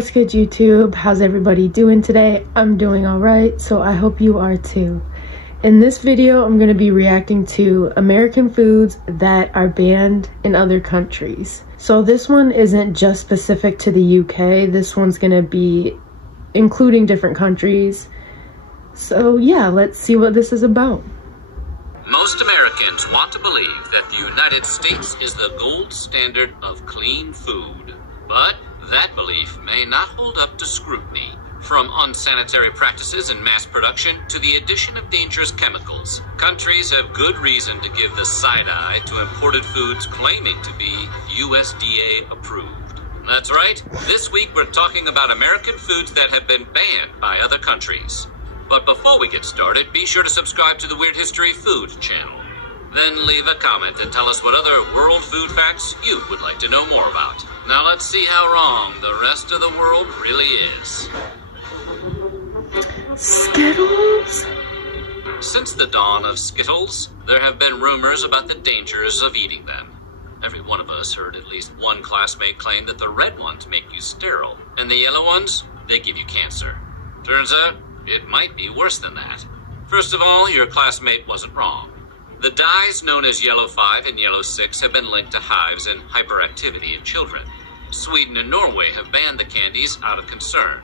What's good, YouTube? How's everybody doing today? I'm doing alright, so I hope you are too. In this video, I'm going to be reacting to American foods that are banned in other countries. So this one isn't just specific to the UK, this one's going to be including different countries. So yeah, let's see what this is about. Most Americans want to believe that the United States is the gold standard of clean food. But that belief may not hold up to scrutiny. From unsanitary practices in mass production to the addition of dangerous chemicals, countries have good reason to give the side eye to imported foods claiming to be USDA approved. That's right, this week we're talking about American foods that have been banned by other countries. But before we get started, be sure to subscribe to the Weird History Food channel. Then leave a comment and tell us what other world food facts you would like to know more about. Now let's see how wrong the rest of the world really is. Skittles? Since the dawn of Skittles, there have been rumors about the dangers of eating them. Every one of us heard at least one classmate claim that the red ones make you sterile, and the yellow ones, they give you cancer. Turns out, it might be worse than that. First of all, your classmate wasn't wrong. The dyes known as Yellow 5 and Yellow 6 have been linked to hives and hyperactivity in children. Sweden and Norway have banned the candies out of concern.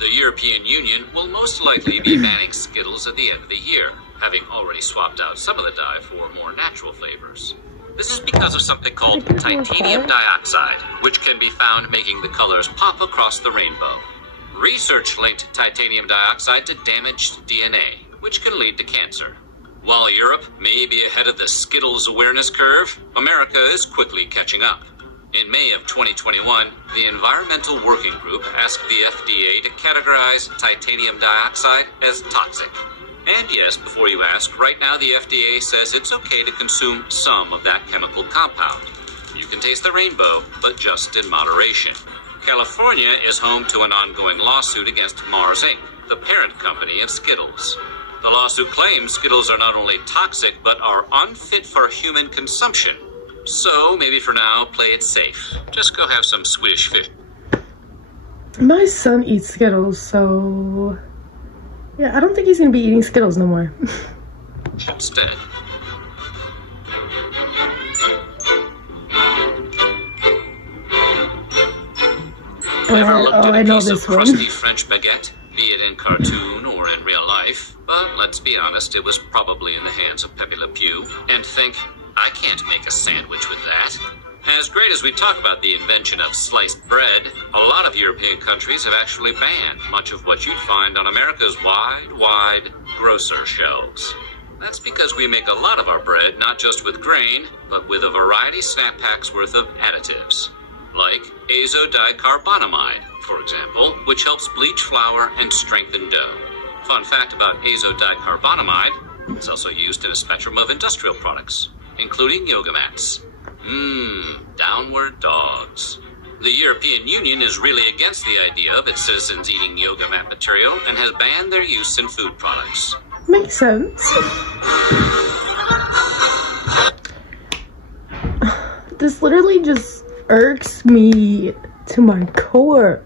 The European Union will most likely be banning Skittles at the end of the year, having already swapped out some of the dye for more natural flavors. This is because of something called titanium dioxide, which can be found making the colors pop across the rainbow. Research linked titanium dioxide to damaged DNA, which can lead to cancer. While Europe may be ahead of the Skittles awareness curve, America is quickly catching up. In May of 2021, the Environmental Working Group asked the FDA to categorize titanium dioxide as toxic. And yes, before you ask, right now the FDA says it's okay to consume some of that chemical compound. You can taste the rainbow, but just in moderation. California is home to an ongoing lawsuit against Mars Inc., the parent company of Skittles. The lawsuit claims Skittles are not only toxic, but are unfit for human consumption. So, maybe for now, play it safe. Just go have some Swedish fish. My son eats Skittles, so... yeah, I don't think he's gonna be eating Skittles no more. Instead. Ever looked at a piece of crusty French baguette? Be it in cartoon or in real life, but let's be honest, it was probably in the hands of Pepe Le Pew, and think, I can't make a sandwich with that. As great as we talk about the invention of sliced bread, a lot of European countries have actually banned much of what you'd find on America's wide grocer shelves. That's because we make a lot of our bread not just with grain, but with a variety snack packs worth of additives, like azodicarbonamide, for example, which helps bleach flour and strengthen dough. Fun fact about azodicarbonamide, it's also used in a spectrum of industrial products, including yoga mats. Downward dogs. The European Union is really against the idea of its citizens eating yoga mat material and has banned their use in food products. Makes sense. This literally just irks me to my core.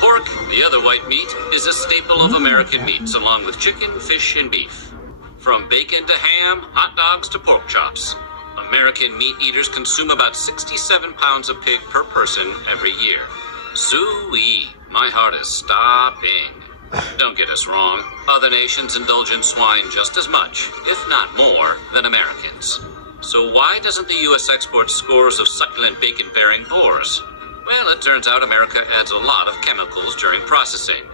Pork, the other white meat, is a staple of American meats along with chicken, fish, and beef. From bacon to ham, hot dogs to pork chops, American meat eaters consume about 67 pounds of pig per person every year. Soo-wee, my heart is stopping. Don't get us wrong, other nations indulge in swine just as much, if not more, than Americans. So why doesn't the U.S. export scores of succulent bacon-bearing boars? Well, it turns out America adds a lot of chemicals during processing.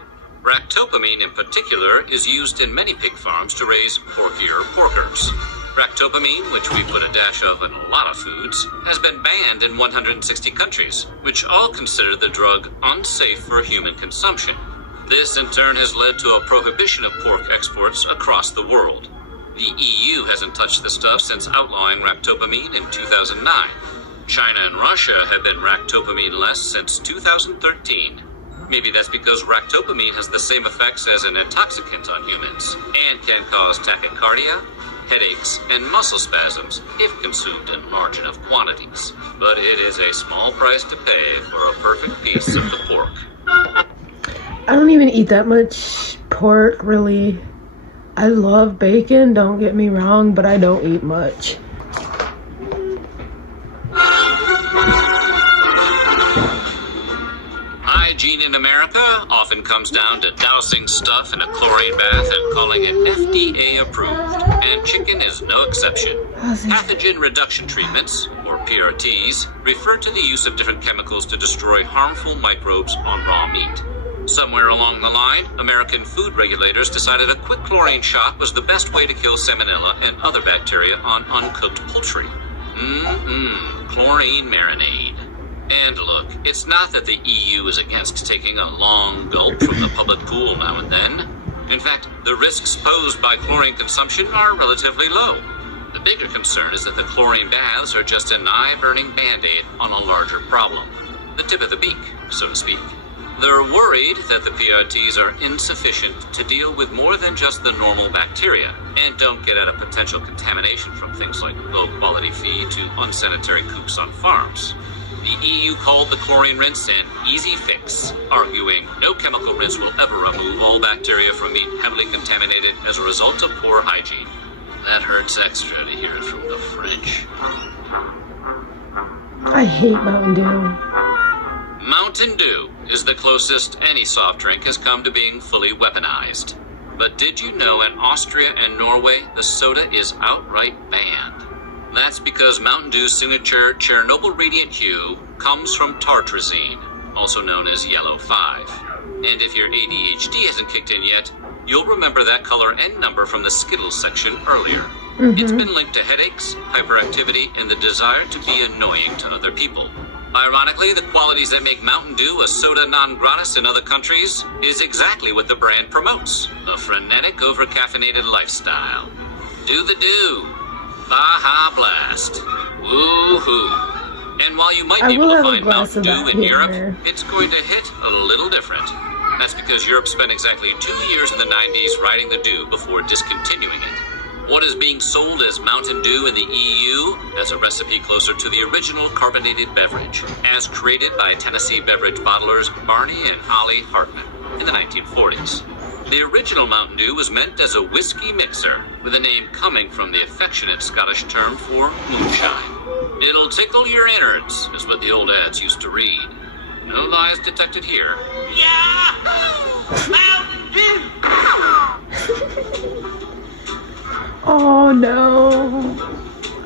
Ractopamine in particular is used in many pig farms to raise porkier porkers. Ractopamine, which we put a dash of in a lot of foods, has been banned in 160 countries, which all consider the drug unsafe for human consumption. This in turn has led to a prohibition of pork exports across the world. The EU hasn't touched the stuff since outlawing ractopamine in 2009. China and Russia have been ractopamine-less since 2013. Maybe that's because ractopamine has the same effects as an intoxicant on humans and can cause tachycardia, headaches, and muscle spasms if consumed in large enough quantities. but it is a small price to pay for a perfect piece of the pork. I don't even eat that much pork, really. I love bacon, don't get me wrong, but I don't eat much. Hygiene in America often comes down to dousing stuff in a chlorine bath and calling it FDA approved, and chicken is no exception. Pathogen reduction treatments, or PRTs, refer to the use of different chemicals to destroy harmful microbes on raw meat. Somewhere along the line, American food regulators decided a quick chlorine shot was the best way to kill salmonella and other bacteria on uncooked poultry. Chlorine marinade. And look, it's not that the EU is against taking a long gulp from the public pool now and then. In fact, the risks posed by chlorine consumption are relatively low. The bigger concern is that the chlorine baths are just an eye-burning band-aid on a larger problem. The tip of the beak, so to speak. They're worried that the PRTs are insufficient to deal with more than just the normal bacteria and don't get at a potential contamination from things like low-quality feed to unsanitary coops on farms. The EU called the chlorine rinse an easy fix, arguing no chemical rinse will ever remove all bacteria from meat heavily contaminated as a result of poor hygiene. That hurts extra to hear it from the French. I hate Mountain Dew. Mountain Dew is the closest any soft drink has come to being fully weaponized. But did you know in Austria and Norway, the soda is outright banned? That's because Mountain Dew's signature Chernobyl radiant hue comes from tartrazine, also known as yellow 5. And if your ADHD hasn't kicked in yet, you'll remember that color and number from the Skittles section earlier. It's been linked to headaches, hyperactivity, and the desire to be annoying to other people. Ironically, the qualities that make Mountain Dew a soda non gratis in other countries is exactly what the brand promotes, a frenetic, over-caffeinated lifestyle. Do the do. Baja Blast. Woohoo. And while you might be able to find Mountain Dew in Europe, it's going to hit a little different. That's because Europe spent exactly 2 years in the 90s riding the dew before discontinuing it. What is being sold as Mountain Dew in the EU has a recipe closer to the original carbonated beverage, as created by Tennessee beverage bottlers Barney and Ollie Hartman in the 1940s. The original Mountain Dew was meant as a whiskey mixer, with the name coming from the affectionate Scottish term for moonshine. It'll tickle your innards, is what the old ads used to read. No lies detected here. Yahoo! Mountain Dew! Oh no.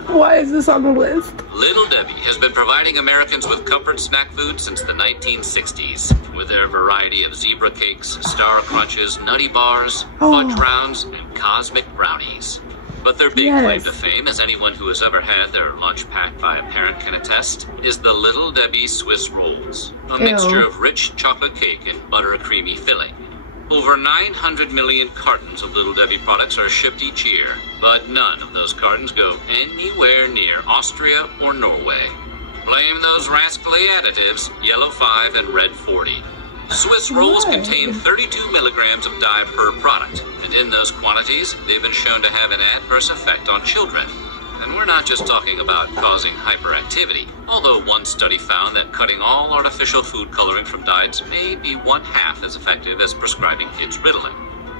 Why is this on the list? Little Debbie has been providing Americans with comfort snack food since the 1960s, with their variety of zebra cakes, Star Crunches, Nutty Bars, fudge rounds, and cosmic brownies. But their big claim to fame, as anyone who has ever had their lunch packed by a parent can attest, is the Little Debbie Swiss Rolls, a mixture of rich chocolate cake and buttercreamy filling. Over 900 million cartons of Little Debbie products are shipped each year, but none of those cartons go anywhere near Austria or Norway. Blame those rascally additives, yellow 5 and red 40. Swiss rolls contain 32 milligrams of dye per product, and in those quantities, they've been shown to have an adverse effect on children. And we're not just talking about causing hyperactivity, although one study found that cutting all artificial food coloring from diets may be 1/2 as effective as prescribing kids Ritalin.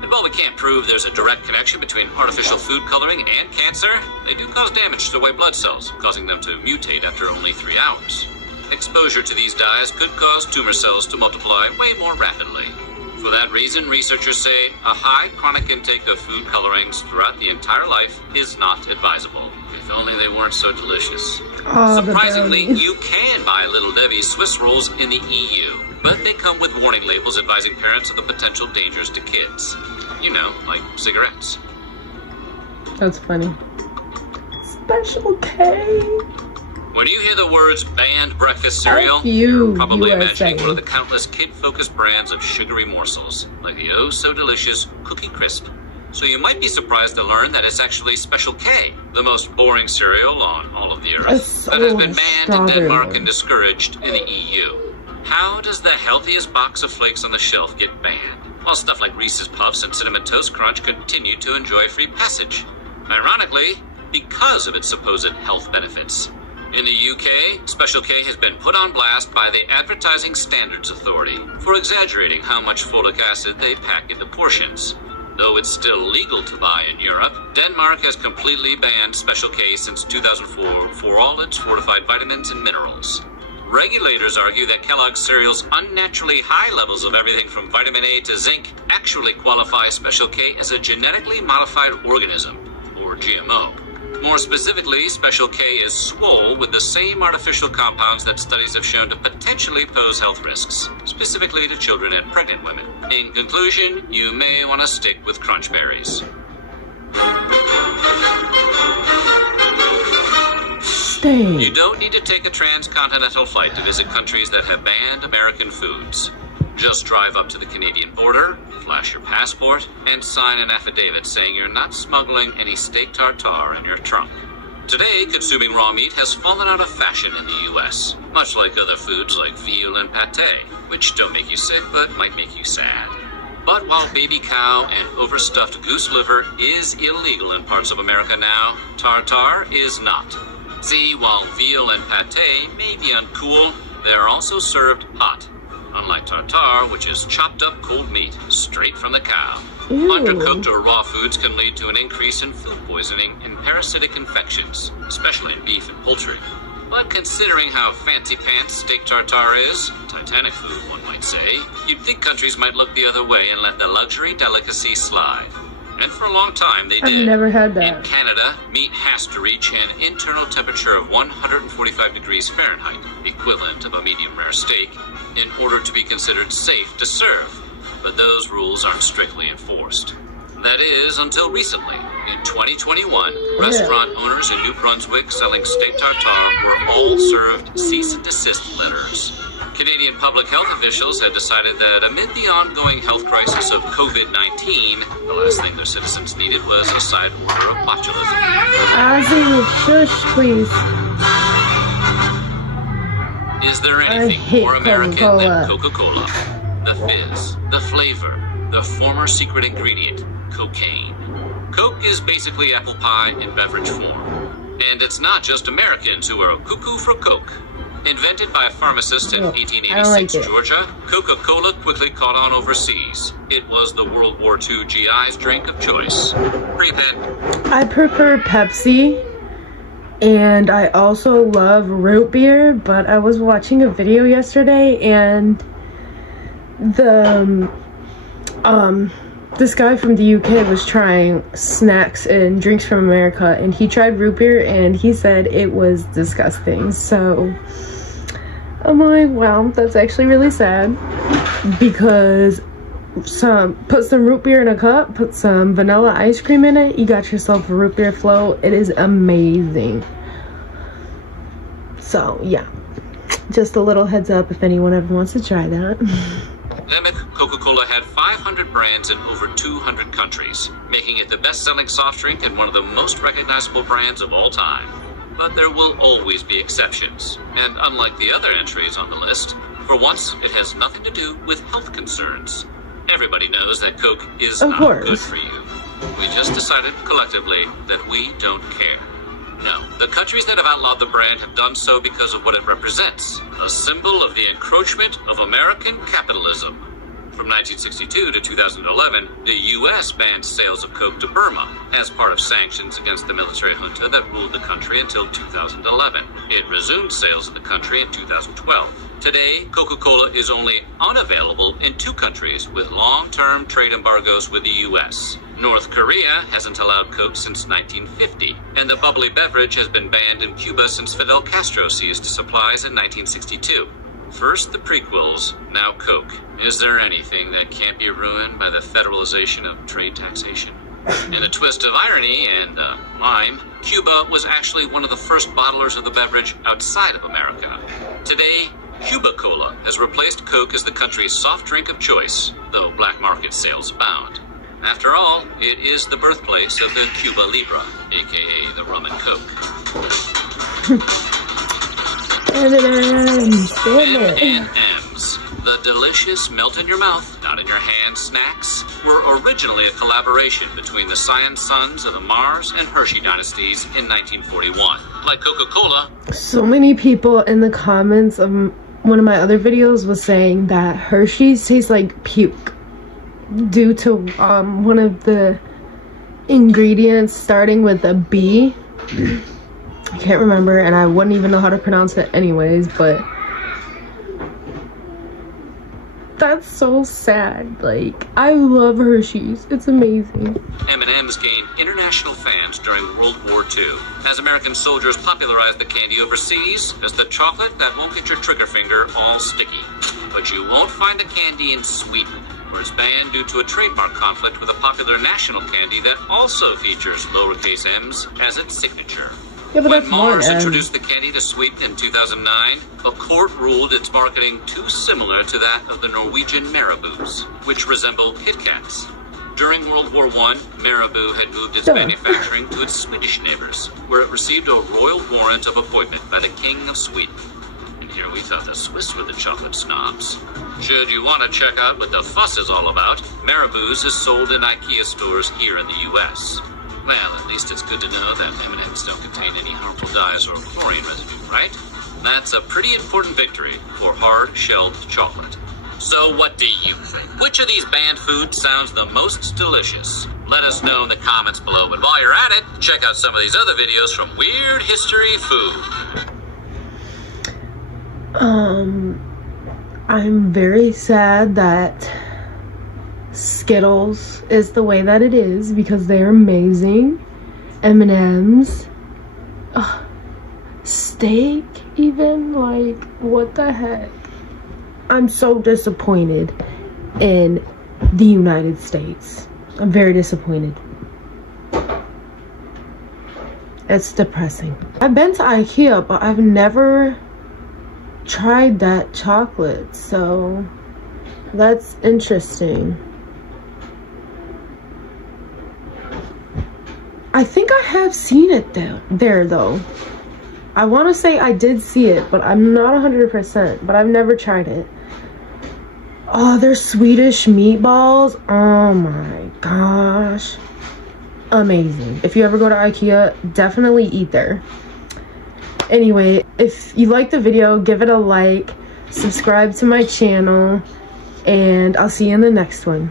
And while we can't prove there's a direct connection between artificial food coloring and cancer, they do cause damage to white blood cells, causing them to mutate after only 3 hours. Exposure to these dyes could cause tumor cells to multiply way more rapidly. For that reason, researchers say a high chronic intake of food colorings throughout the entire life is not advisable. If only they weren't so delicious. Surprisingly, you can buy Little Debbie's Swiss rolls in the EU, but they come with warning labels advising parents of the potential dangers to kids. You know, like cigarettes. That's funny. Special K. When you hear the words banned breakfast cereal, you're probably imagining one of the countless kid-focused brands of sugary morsels, like the oh-so-delicious Cookie Crisp. So you might be surprised to learn that it's actually Special K, the most boring cereal on all of the earth, that has been banned in Denmark and discouraged in the EU. How does the healthiest box of flakes on the shelf get banned, while stuff like Reese's Puffs and Cinnamon Toast Crunch continue to enjoy free passage? Ironically, because of its supposed health benefits. In the UK, Special K has been put on blast by the Advertising Standards Authority for exaggerating how much folic acid they pack into portions. Though it's still legal to buy in Europe, Denmark has completely banned Special K since 2004 for all its fortified vitamins and minerals. Regulators argue that Kellogg's cereal's unnaturally high levels of everything from vitamin A to zinc actually qualify Special K as a genetically modified organism, or GMO. More specifically, Special K is swole with the same artificial compounds that studies have shown to potentially pose health risks, specifically to children and pregnant women. In conclusion, you may want to stick with Crunch Berries. Stay. You don't need to take a transcontinental flight to visit countries that have banned American foods. Just drive up to the Canadian border, flash your passport, and sign an affidavit saying you're not smuggling any steak tartare in your trunk. Today, consuming raw meat has fallen out of fashion in the US, much like other foods like veal and pate, which don't make you sick but might make you sad. But while baby cow and overstuffed goose liver is illegal in parts of America now, tartare is not. See, while veal and pate may be uncool, they are also served hot. Unlike tartare, which is chopped up cold meat, straight from the cow. Ew. Undercooked or raw foods can lead to an increase in food poisoning and parasitic infections, especially in beef and poultry. But considering how fancy pants steak tartare is, Titanic food one might say, you'd think countries might look the other way and let the luxury delicacy slide. And for a long time they did. I've never had that. In Canada, meat has to reach an internal temperature of 145 degrees Fahrenheit, equivalent of a medium rare steak, in order to be considered safe to serve. But those rules aren't strictly enforced. That is, until recently. In 2021, restaurant owners in New Brunswick selling steak tartare were all served cease and desist letters. Canadian public health officials had decided that amid the ongoing health crisis of COVID-19, the last thing their citizens needed was a side order of botulism. Ozzy, shush, please. Is there anything more American than Coca-Cola? The fizz, the flavor, the former secret ingredient, cocaine. Coke is basically apple pie in beverage form. And it's not just Americans who are cuckoo for Coke. Invented by a pharmacist in 1886 Georgia, Coca-Cola quickly caught on overseas. It was the World War II GI's drink of choice. Pre-Pet. I prefer Pepsi, and I also love root beer, but I was watching a video yesterday, and this guy from the UK was trying snacks and drinks from America, and he tried root beer, and he said it was disgusting. So I'm like, well, that's actually really sad, because put some root beer in a cup, put some vanilla ice cream in it, you got yourself a root beer float. It is amazing. So yeah, just a little heads up if anyone ever wants to try that. Pandemic, Coca-Cola had 500 brands in over 200 countries, making it the best-selling soft drink and one of the most recognizable brands of all time. But there will always be exceptions, and unlike the other entries on the list, for once it has nothing to do with health concerns. Everybody knows that Coke is not good for you. We just decided collectively that we don't care. No, the countries that have outlawed the brand have done so because of what it represents, a symbol of the encroachment of American capitalism. From 1962 to 2011, the U.S. banned sales of Coke to Burma as part of sanctions against the military junta that ruled the country until 2011. It resumed sales in the country in 2012. Today, Coca-Cola is only unavailable in 2 countries with long-term trade embargoes with the U.S. North Korea hasn't allowed Coke since 1950, and the bubbly beverage has been banned in Cuba since Fidel Castro ceased supplies in 1962. First the prequels, now Coke. Is there anything that can't be ruined by the federalization of trade taxation? In a twist of irony and mime, Cuba was actually one of the first bottlers of the beverage outside of America. Today, Cuba Cola has replaced Coke as the country's soft drink of choice, though black market sales abound. After all, it is the birthplace of the Cuba Libre, aka the rum and Coke. M&M's. The delicious melt-in-your-mouth, not-in-your-hand snacks were originally a collaboration between the Science Sons of the Mars and Hershey dynasties in 1941. Like Coca-Cola. So many people in the comments of one of my other videos was saying that Hershey's tastes like puke due to one of the ingredients starting with a B. I can't remember, and I wouldn't even know how to pronounce it anyways, but that's so sad. Like, I love Hershey's. It's amazing. M&M's gained international fans during World War II, as American soldiers popularized the candy overseas as the chocolate that won't get your trigger finger all sticky. But you won't find the candy in Sweden, where it's banned due to a trademark conflict with a popular national candy that also features lowercase m's as its signature. Yeah, but when Mars introduced the candy to Sweden in 2009, a court ruled its marketing too similar to that of the Norwegian Marabous, which resemble Kit Kats. During World War I, Marabou had moved its manufacturing to its Swedish neighbors, where it received a royal warrant of appointment by the King of Sweden. And here we thought the Swiss were the chocolate snobs. Should you want to check out what the fuss is all about, Marabou's is sold in IKEA stores here in the US. Well, at least it's good to know that M&Ms don't contain any harmful dyes or chlorine residue, right? That's a pretty important victory for hard-shelled chocolate. So what do you think? Which of these banned foods sounds the most delicious? Let us know in the comments below. But while you're at it, check out some of these other videos from Weird History Food. I'm very sad that Skittles is the way that it is because they're amazing. M&M's, steak even, like, what the heck? I'm so disappointed in the United States. I'm very disappointed. It's depressing. I've been to IKEA, but I've never tried that chocolate, so that's interesting. I think I have seen it there though. I want to say I did see it, but I'm not 100%, but I've never tried it. Oh, they're Swedish meatballs. Oh my gosh. Amazing. If you ever go to IKEA, definitely eat there. Anyway, if you liked the video, give it a like, subscribe to my channel, and I'll see you in the next one.